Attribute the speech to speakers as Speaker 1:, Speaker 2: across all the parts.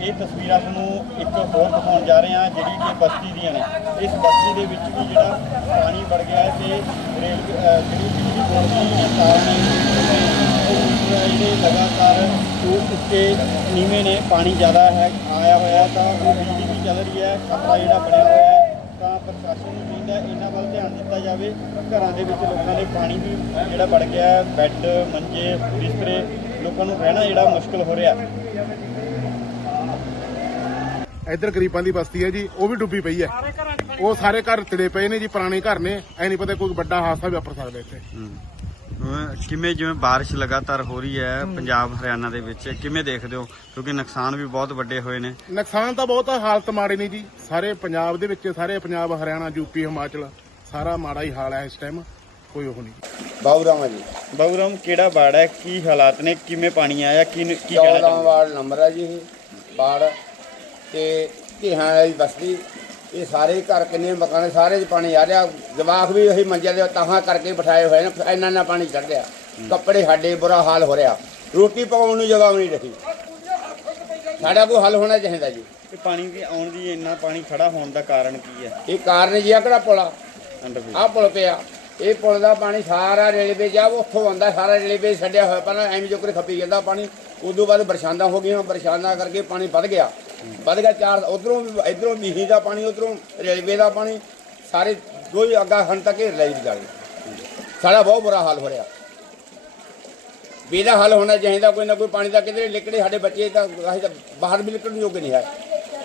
Speaker 1: ਇਹ ਤਸਵੀਰਾਂ ਤੁਹਾਨੂੰ ਇੱਕ ਹੋਰ ਦਿਖਾਉਣ ਜਾ ਰਹੇ ਹਾਂ ਜਿਹੜੀ ਕਿ ਬਸਤੀ ਦੀਆਂ ਨੇ। ਇਸ ਬਸਤੀ ਦੇ ਵਿੱਚ ਵੀ ਜਿਹੜਾ ਪਾਣੀ ਵੜ ਗਿਆ ਹੈ ਤੇ ਰੇਲ ਜਿਹੜੀ ਬਿਜਲੀ ਬੋਰਡ ਦੀਆਂ ਤਾਰਾਂ ਨੇ ਉਹ ਜਿਹੜੇ ਲਗਾਤਾਰ ਉੱਤੇ ਨੀਵੇਂ ਨੇ, ਪਾਣੀ ਜ਼ਿਆਦਾ ਹੈ ਆਇਆ ਹੋਇਆ ਤਾਂ ਉਹ ਬਿਜਲੀ ਵੀ ਚੱਲ ਰਹੀ ਹੈ, ਖਤਰਾ ਜਿਹੜਾ ਬਣਿਆ ਹੋਇਆ ਹੈ। ਤਾਂ ਪ੍ਰਸ਼ਾਸਨ ਨੂੰ ਚਾਹੀਦਾ ਇਹਨਾਂ ਵੱਲ ਧਿਆਨ ਦਿੱਤਾ ਜਾਵੇ। ਘਰਾਂ ਦੇ ਵਿੱਚ ਲੋਕਾਂ ਦੇ ਪਾਣੀ ਵੀ ਜਿਹੜਾ ਵੜ ਗਿਆ, ਬੈੱਡ ਮੰਜੇ ਬਿਸਤਰੇ, ਲੋਕਾਂ ਨੂੰ ਰਹਿਣਾ ਜਿਹੜਾ ਮੁਸ਼ਕਿਲ ਹੋ ਰਿਹਾ।
Speaker 2: ਇੱਧਰ ਗਰੀਬਾਂ ਦੀ ਬਸਤੀ ਹੈ ਜੀ, ਉਹ ਵੀ ਡੁੱਬੀ ਪਈ ਹੈ। ਉਹ ਸਾਰੇ ਘਰ ਤੜੇ ਪਏ ਨੇ ਜੀ, ਪੁਰਾਣੇ ਘਰ ਨੇ। ਐ ਨਹੀਂ ਪਤਾ ਕੋਈ ਵੱਡਾ ਹਾਦਸਾ ਵੀ ਵਾਪਰ ਸਕਦਾ ਇੱਥੇ।
Speaker 1: ਕਿਵੇਂ ਜਿਵੇਂ ਬਾਰਿਸ਼ ਲਗਾਤਾਰ ਹੋ ਰਹੀ ਹੈ ਪੰਜਾਬ ਹਰਿਆਣਾ ਦੇ ਵਿੱਚ, ਕਿਵੇਂ ਦੇਖਦੇ ਹੋ? ਕਿਉਂਕਿ ਨੁਕਸਾਨ ਵੀ ਬਹੁਤ ਵੱਡੇ ਹੋਏ ਨੇ।
Speaker 2: ਨੁਕਸਾਨ ਤਾਂ ਬਹੁਤ ਆ, ਹਾਲਤ ਮਾੜੀ ਨਹੀਂ ਜੀ। ਸਾਰੇ ਪੰਜਾਬ ਦੇ ਵਿੱਚ, ਸਾਰੇ ਪੰਜਾਬ ਹਰਿਆਣਾ ਯੂਪੀ ਹਿਮਾਚਲ ਸਾਰਾ ਮਾੜਾ ਹੀ ਹਾਲ ਹੈ ਇਸ ਟਾਈਮ। ਕੋਈ ਉਹ ਨਹੀਂ।
Speaker 3: ਬਾਊਰਾਮ ਜੀ।
Speaker 1: ਬਾਊਰਾਮ ਕਿਹੜਾ ਵਾਰਡ ਹੈ, ਕੀ ਹਾਲਾਤ ਨੇ, ਕਿਵੇਂ ਪਾਣੀ ਆਇਆ, ਕੀ
Speaker 3: 14 ਵਾਰਡ ਨੰਬਰ ਹੈ ਜੀ ਇਹ ਵਾਰਡ। ਤੇ ਢੇਹਾਂ ਵਾਲੀ ਬਸਤੀ, ਇਹ ਸਾਰੇ ਘਰ ਕਿੰਨੇ ਮਕਾਨ ਸਾਰੇ 'ਚ ਪਾਣੀ ਆ ਰਿਹਾ। ਜਵਾਕ ਵੀ ਉਹੀ ਮੰਜੇ ਦੇ ਤਾਹਾਂ ਕਰਕੇ ਬਿਠਾਏ ਹੋਏ ਨੇ, ਇੰਨਾ ਪਾਣੀ ਚੜ ਰਿਹਾ। ਕੱਪੜੇ ਸਾਡੇ ਬੁਰਾ ਹਾਲ ਹੋ ਰਿਹਾ, ਰੋਟੀ ਪਕਾਉਣ ਨੂੰ ਜਗ੍ਹਾ ਵੀ ਨਹੀਂ ਰਹੀ। ਸਾਡਾ ਕੋਈ ਹੱਲ ਹੋਣਾ ਚਾਹੀਦਾ ਜੀ।
Speaker 1: ਇਹ ਪਾਣੀ ਦੀ ਆਉਣ ਦੀ, ਇੰਨਾ ਪਾਣੀ ਖੜਾ ਹੋਣ ਦਾ ਕਾਰਨ ਕੀ ਹੈ?
Speaker 3: ਇਹ ਕਾਰਨ ਜੀ ਆ ਕਿਹੜਾ ਪੁਲ ਆ, ਆਹ ਪੁਲ ਪਿਆ। ਇਹ ਪੁਲ ਦਾ ਪਾਣੀ ਸਾਰਾ ਰੇਲਵੇ ਜਾ ਉੱਥੋਂ ਆਉਂਦਾ, ਸਾਰਾ ਰੇਲਵੇ ਛੱਡਿਆ ਹੋਇਆ। ਪਹਿਲਾਂ ਐਵੇਂ ਜੋ ਖੱਪੀ ਜਾਂਦਾ ਪਾਣੀ, ਉਦੋਂ ਬਾਅਦ ਬਰਸਾਤਾਂ ਹੋ ਗਈਆਂ, ਬਰਸਾਤਾਂ ਕਰਕੇ ਪਾਣੀ ਵੱਧ ਗਿਆ। ਚਾਰ ਉਧਰੋਂ ਇਧਰੋਂ ਮੀਂਹ ਦਾ ਪਾਣੀ, ਉਧਰੋਂ ਰੇਲਵੇ ਦਾ ਪਾਣੀ, ਸਾਰੇ ਦੋ ਹੀ ਅੱਗਾ ਹਨ ਤੱਕ ਘੇਰ ਲਈ ਜਾ ਕੇ। ਸਾਡਾ ਬਹੁਤ ਬੁਰਾ ਹਾਲ ਹੋ ਰਿਹਾ। ਵੀ ਇਹਦਾ ਹੱਲ ਹੋਣਾ ਚਾਹੀਦਾ ਕੋਈ ਨਾ ਕੋਈ। ਪਾਣੀ ਦਾ ਕਿਧਰੇ ਲਿਕੜੇ, ਸਾਡੇ ਬੱਚੇ ਤਾਂ ਬਾਹਰ ਵੀ ਨਿਕਲਣ ਯੋਗ ਨਹੀਂ ਹੈ।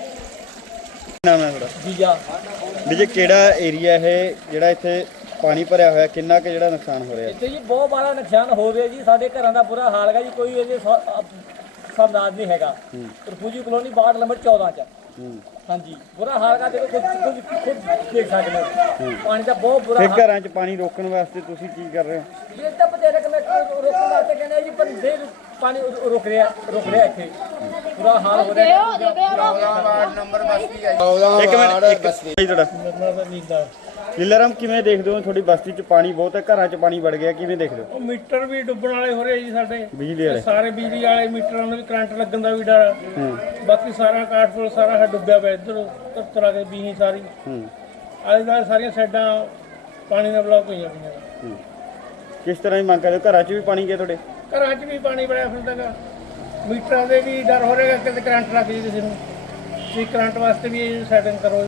Speaker 1: ਨਾਮ ਹੈ ਤੁਹਾਡਾ?
Speaker 4: ਜੀਜਾ।
Speaker 1: ਵਿਜੇ, ਕਿਹੜਾ ਏਰੀਆ ਇਹ ਜਿਹੜਾ ਇੱਥੇ ਪਾਣੀ ਭਰਿਆ ਹੋਇਆ, ਕਿੰਨਾ ਕੁ ਜਿਹੜਾ ਨੁਕਸਾਨ ਹੋ ਰਿਹਾ?
Speaker 4: ਇੱਥੇ ਜੀ ਬਹੁਤ ਬੜਾ ਨੁਕਸਾਨ ਹੋ ਰਿਹਾ ਜੀ। ਸਾਡੇ ਘਰਾਂ ਦਾ ਬੁਰਾ ਹਾਲ ਹੈਗਾ ਜੀ। ਕੋਈ ਇਹਦੇ ਸਾਮਦਾਦ ਨਹੀਂ ਹੈਗਾ। ਰਫੂਜੀ ਕਲੋਨੀ ਵਾਰਡ ਨੰਬਰ 14 ਚ। ਹਾਂਜੀ, ਬੁਰਾ ਹਾਲ ਹੈਗਾ। ਦੇਖੋ ਖੁਦ ਦੇਖ ਸਕਦੇ ਹੋ, ਪਾਣੀ ਦਾ ਬਹੁਤ ਬੁਰਾ
Speaker 1: ਫਿਰ
Speaker 4: ਹਾਲ।
Speaker 1: ਘਰਾਂ 'ਚ ਪਾਣੀ ਰੋਕਣ ਵਾਸਤੇ ਤੁਸੀਂ ਕੀ ਕਰ ਰਹੇ ਹੋ?
Speaker 4: ਇਹ ਤਾਂ ਬਤੇਰੇ ਕਿ ਮੈਂ ਰੋਕਣ ਵਾਸਤੇ ਕਹਿੰਦੇ ਜੀ, ਪਰ ਦੇਰ ਪਾਣੀ ਰੁਕ ਰਿਹਾ ਇੱਥੇ। ਬੁਰਾ ਹਾਲ ਹੋ ਰਿਹਾ।
Speaker 3: 14 ਵਾਰਡ ਨੰਬਰ ਬਸਤੀ ਹੈ।
Speaker 1: ਇੱਕ ਮਿੰਟ
Speaker 3: ਬਸਤੀ
Speaker 1: ਜੀ ਤੁਹਾਡਾ? ਲੀਲਾਰਾਮ, ਕਿਵੇਂ ਦੇਖਦੇ ਹੋ? ਤੁਹਾਡੀ ਬਸਤੀ 'ਚ ਪਾਣੀ ਬਹੁਤ ਹੈ, ਘਰਾਂ 'ਚ ਪਾਣੀ ਵੜ ਗਿਆ, ਕਿਵੇਂ ਦੇਖਦੇ ਹੋ?
Speaker 5: ਉਹ ਮੀਟਰ ਵੀ ਡੁੱਬਣ ਵਾਲੇ ਹੋ ਰਹੇ ਜੀ ਸਾਡੇ।
Speaker 1: ਬਿਜਲੀ ਵਾਲੇ
Speaker 5: ਸਾਰੇ ਬਿਜਲੀ ਵਾਲੇ ਮੀਟਰਾਂ ਨੂੰ ਵੀ ਕਰੰਟ ਲੱਗਣ ਦਾ ਵੀ ਡਰ। ਬਾਕੀ ਸਾਰਾ ਕਾਠਪੁਰ ਸਾਰਾ ਡੁੱਬਿਆ ਪਿਆ। ਇੱਧਰ ਤਰਾ ਕੇ ਬੀਹੀ ਸਾਰੀ ਆਲੇ ਦੁਆਲੇ ਸਾਰੀਆਂ ਸਾਈਡਾਂ ਪਾਣੀ ਨਾਲ ਬਲੌਕ ਹੋਈਆਂ ਪਈਆਂ।
Speaker 1: ਕਿਸ ਤਰ੍ਹਾਂ ਦੀ ਮੰਗ ਕਰਦੇ ਹੋ? ਘਰਾਂ 'ਚ ਵੀ ਪਾਣੀ ਗਿਆ ਤੁਹਾਡੇ?
Speaker 5: ਘਰਾਂ 'ਚ ਵੀ ਪਾਣੀ ਬੜਿਆ ਫਿਰਦਾ ਗਾ। ਮੀਟਰਾਂ ਦੇ ਵੀ ਡਰ ਹੋ ਰਿਹਾ ਕਿ ਕਰੰਟ ਲੱਗ ਜੇ ਕਿਸੇ ਨੂੰ। ਵੀ ਕਰੰਟ ਵਾਸਤੇ ਵੀ ਸੈਟਿੰਗ ਕਰੋ।